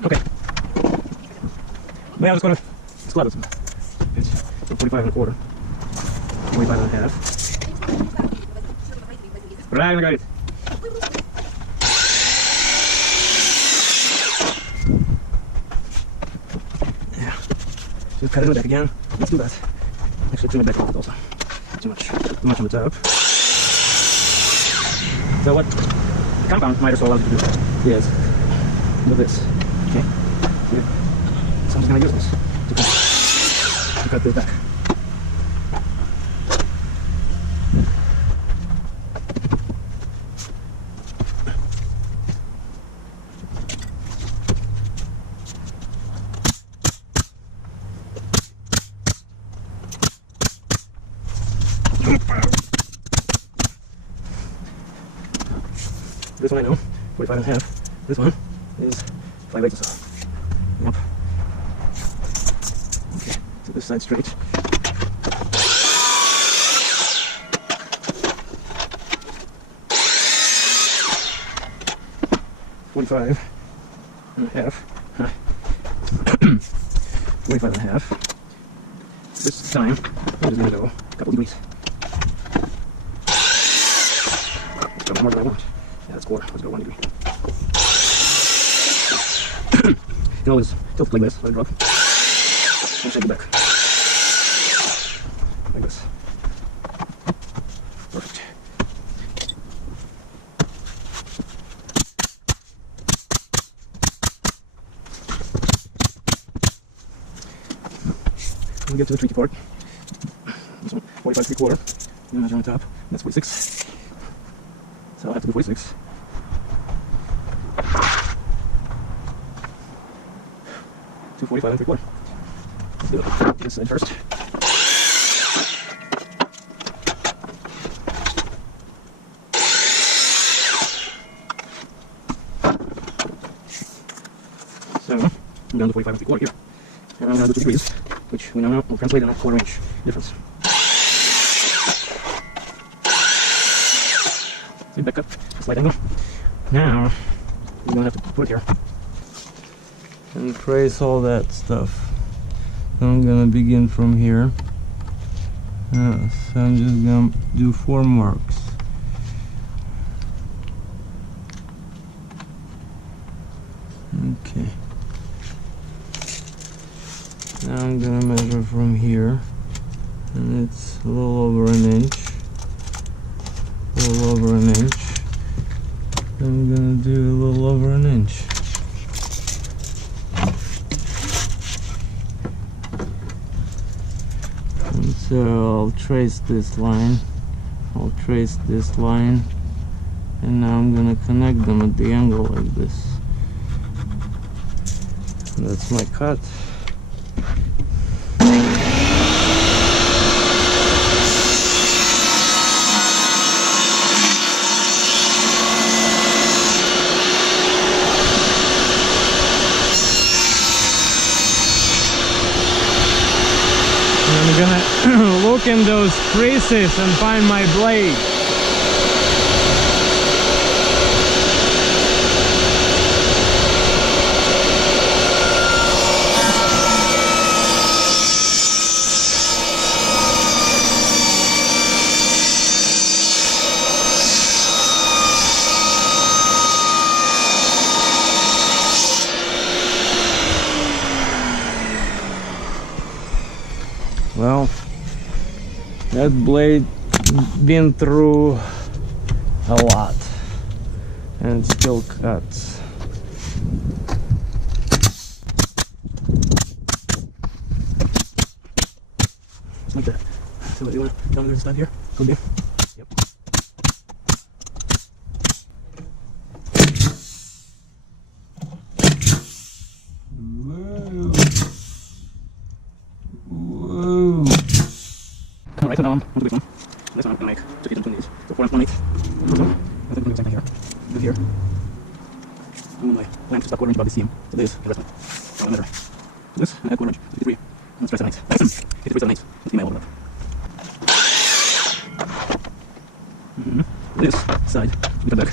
Okay. Now I'm just gonna squat it. It's 45 and 1/4. 45 and a half. Right, I got it. Yeah. Just cut it back again. Let's do that. Actually, trim it back a little bit also. Too much on the top. So what the compound might also allow you to do is do this. Okay? Yeah. So I'm just gonna use this to cut this back. This one I know, 45 and a half. This one is 5/8 or so. Yep. Okay, so this side straight. $45 and a half. 45 and a half. This time, I'm just gonna go a couple degrees. Go more than I want. Yeah, that's 1/4. Let's go 1 degree. You can always tilt like this, let it drop. And shake it back. Like this. Perfect. We get to the tricky part. This one, 45 3/4. You measure on top. That's 46. So I'll have to do 46. To 45 and 3/4. Let's do it. This side first. So I'm down to 45 and 3/4 here. And I'm going to do 2 degrees, which we now will translate in a 1/4 inch difference. See, back up, slight angle. Now we're going to have to put it here. And trace all that stuff. I'm gonna begin from here. So I'm just gonna do 4 marks. Okay. Now I'm gonna measure from here, and it's a little over an inch. A little over an inch. I'm gonna do a little over an inch. So I'll trace this line, and now I'm gonna connect them at the angle like this. And that's my cut. look in those creases and find my blade. Well, that blade been through a lot and it still cuts. Like that. So what do you want to tell me there's a stop here? Go there. Yep. Alright, so now I'm going to do this one. This one I'm going to make 2 feet between these. So 4 and 1/8. So I think we're going to do the same thing here. Do here. I want my lamp to stop 1/4 inch above the seam. So this, the rest of it. I'll measure. So this, and add 1/4 inch, 53. And let's try 7/8. 53 7/8. Let's see my old enough. This side, we come back.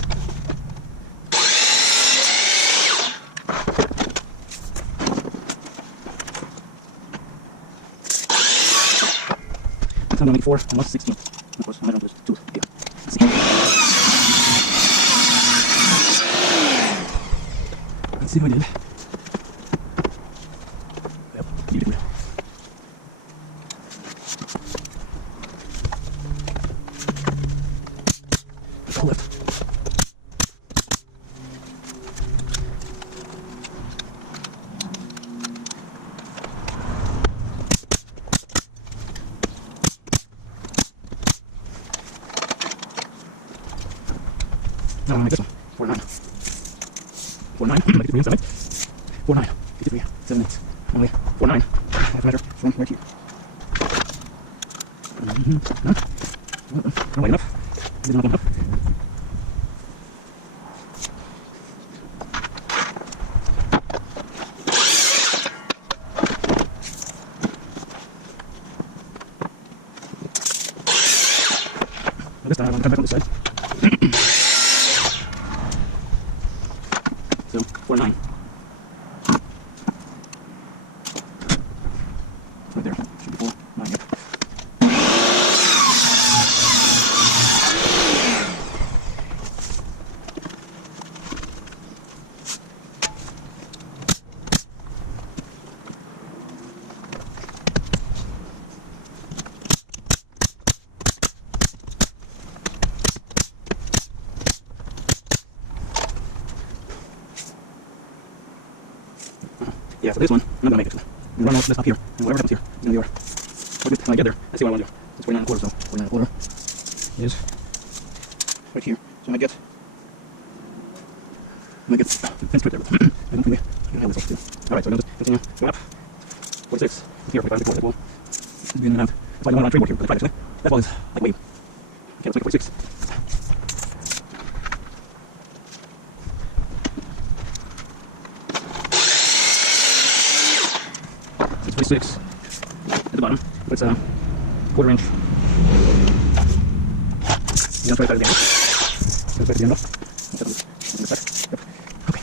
So I'm going to make 4, almost 16. Of course, I'm going to do 2 here. Let's see. Let's see what I did. Yep, you did it. Let's go left. Now I'm going to make this one. 4 9. 4 9. Make it 3 inside. 4 9. 53 7/8. Only 4 9. I have to measure from right here. No. Not wide enough. This is not long enough. This time I'm going to come back on this side. So 4 9. Right there. Should be 4 9. Yep. Yeah, so this one, I'm not gonna make it. I'm gonna run all this up here, and whatever comes here is gonna be our. When I get there, I see what I want to do. It's 49 1/4, so 49 1/4 is right here. So I might get fence right there. I don't think we can have this one too. Alright, so I'm gonna just continue going up. 46 here, 45 before that wall. This is gonna have. That's why I don't want to trade board here, but actually. That wall is like way. Okay, let's make it 46. It's 46 at the bottom, but it's a 1/4 inch. You don't try to cut it down. Let's break the end off. Yep. Okay.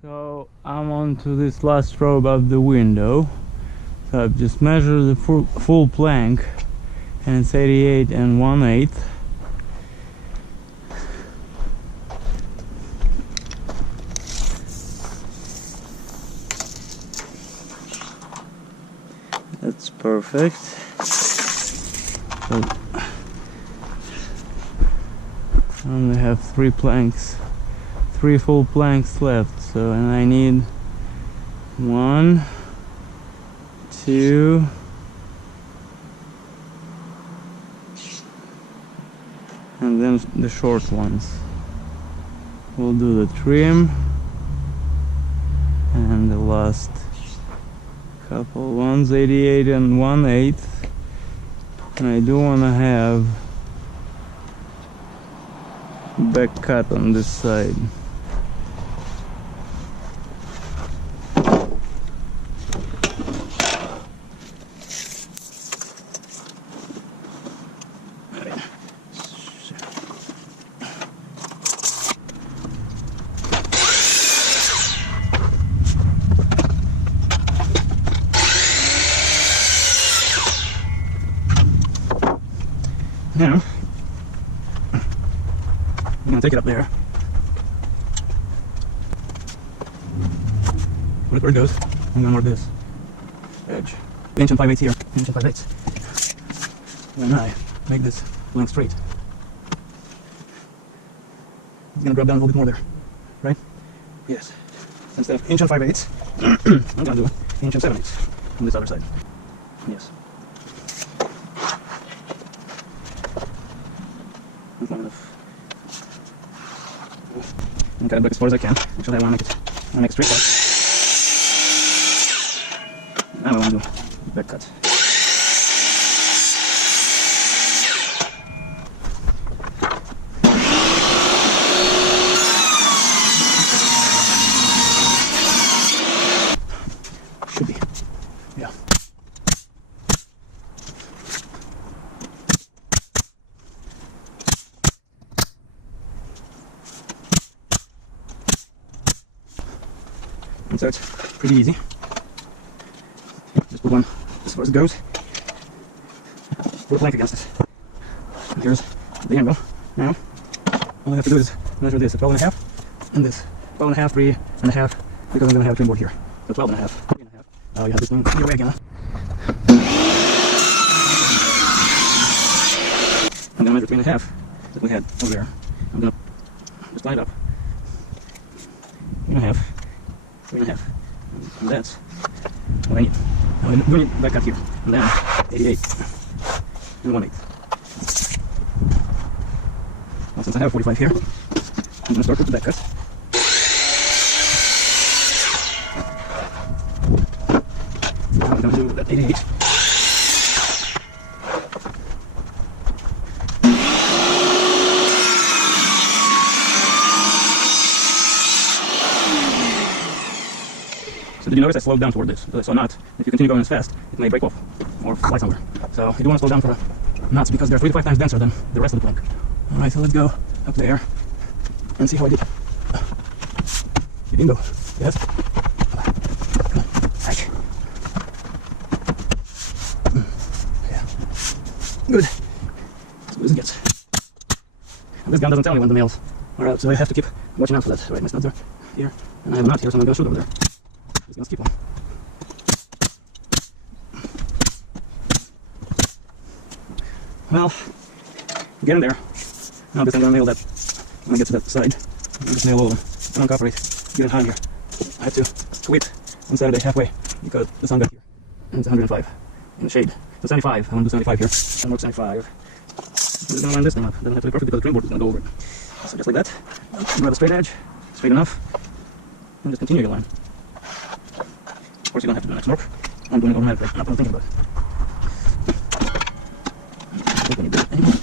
So I'm on to this last row above the window. So I've just measured the full plank, and it's 88 1/8. That's perfect. So I only have 3 full planks left. So, and I need 1, 2, and then the short ones. We'll do the trim and the last couple ones, 88 1/8. And I do want to have back cut on this side. Now, I'm gonna take it up there. Where it goes, I'm gonna mark this edge. Inch and 5/8 here, inch and 5/8. When I make this line straight, it's gonna drop down a little bit more there, right? Yes. Instead of inch and 5/8, I'm gonna do inch and 7/8 on this other side. Yes. That's long enough. I'm gonna look as far as I can. Actually, I want to make it straight cut. Now I want to do back cut. Should be. Yeah. And so it's pretty easy. Just put one as far as it goes. Put a plank against it. And here's the angle. Now, all I have to do is measure this at 12.5 and this. 12.5, 3.5, because I'm going to have a trim board here. So 12.5, 3.5. Oh, you have this one your way again, huh? I'm going to measure 3.5 that we had over there. I'm going to just line it up. 3.5, 3.5. And that's what I need. Now I'm doing it back up here. And then 88 and 1/8. Now since I have 45 here, I'm going to start with the back cut. Now I'm going to do that 88. So did you notice I slowed down toward this? So not, if you continue going as fast, it may break off or fly somewhere. So you do want to slow down for knots because they're 3 to 5 times denser than the rest of the plank. Alright, so let's go up there and see how I did. Bingo. Yes. Come on. Right. Yeah. Good. As good as it gets. And this gun doesn't tell me when the nails are out, so I have to keep watching out for that. Right, my studs are here, and I have a knot here, so I'm going to shoot over there. Just gonna keep on. Well, getting there. Now this I'm gonna nail that when I get to that side. I'm just nail all of them. I don't cooperate. Getting high here. I have to quit on Saturday halfway because the sun got here. And it's 105 in the shade. So 75. I want to do 75 here. I'm work 75. I'm just gonna line this thing up. It doesn't have to be perfect because the trim board is gonna go over it. So just like that. Grab a straight edge, straight enough, and just continue your line. Of course, you don't have to do next work. I'm doing it automatically. I'm not even thinking about it. I don't need to do it anymore.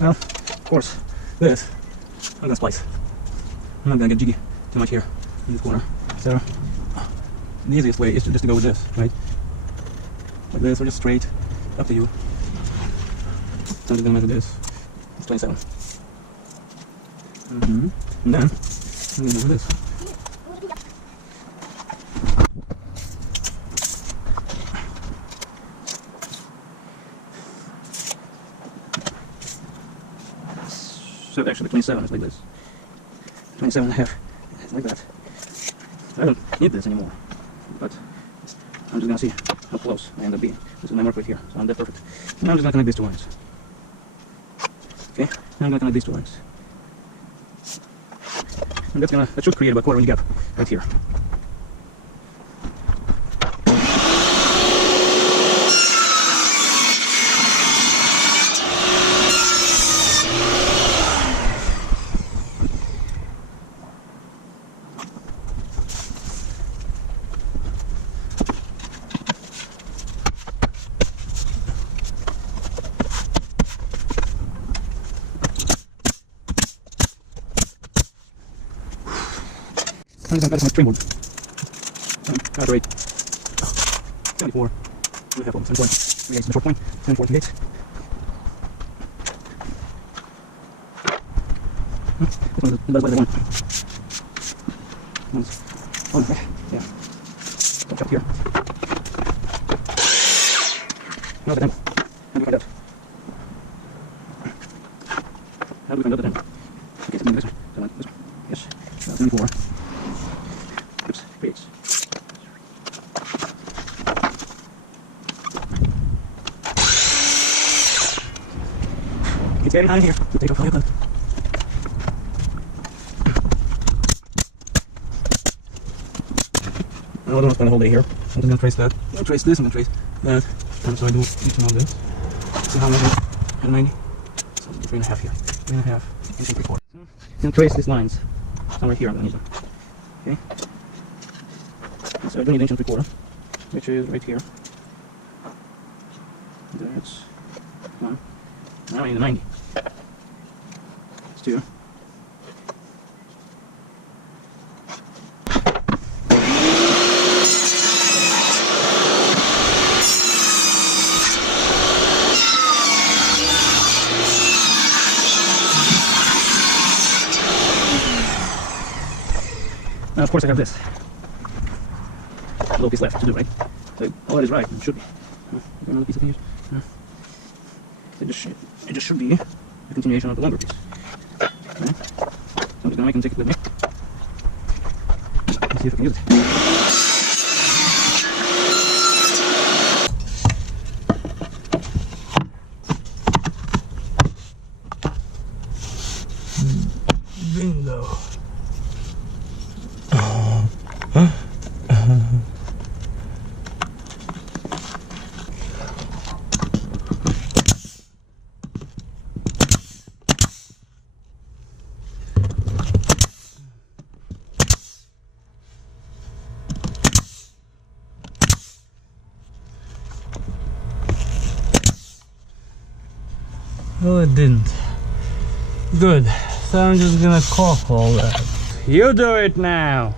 Well, of course, this, I'm gonna splice. I'm not gonna get jiggy too much here in this corner. So, the easiest way is just to go with this, right? Like this, or just straight, up to you. So I'm just gonna measure this. It's 27. And then, I'm gonna measure this. So actually 27 is like this. 27.5 like that. I don't need this anymore, but I'm just gonna see how close I end up being. This is my mark right here, so I'm that perfect. Now I'm just gonna connect these two lines. Okay, now I'm gonna connect these two lines. And that should create about a 1/4 inch gap right here. I'm just going to add some springboard. Rate 74. We have 7.38 is the short point. 7.48. This one does what I want. Oh, yeah. Touch up here. Now the tempo. How do we find out? How do we find out the tempo? Okay, so this one. This one. Yes. 74. Oops, creates. It's getting hot in here. We'll take off all your clothes. I don't want to spend the whole day here. I'm just going to trace that. I'm going to trace this. I'm going to trace that. And so I do each one of this. See how much at 90? So 3.5 here. 3.5 and 3/4. I'm going to trace these lines. Somewhere here I'm going to need them. Okay? So I don't need inch and 3/4, which is right here. That's 1. Now I need a 90. It's 2. Now of course I have this. A little piece left to do, right? So all that is right, it should be. Another piece of finish. It just should be a continuation of the lumber piece. Okay. So I'm just gonna make him take it with me. Let's see if I can use it. Bingo. Well, it didn't. Good. So I'm just gonna caulk all that. You do it now.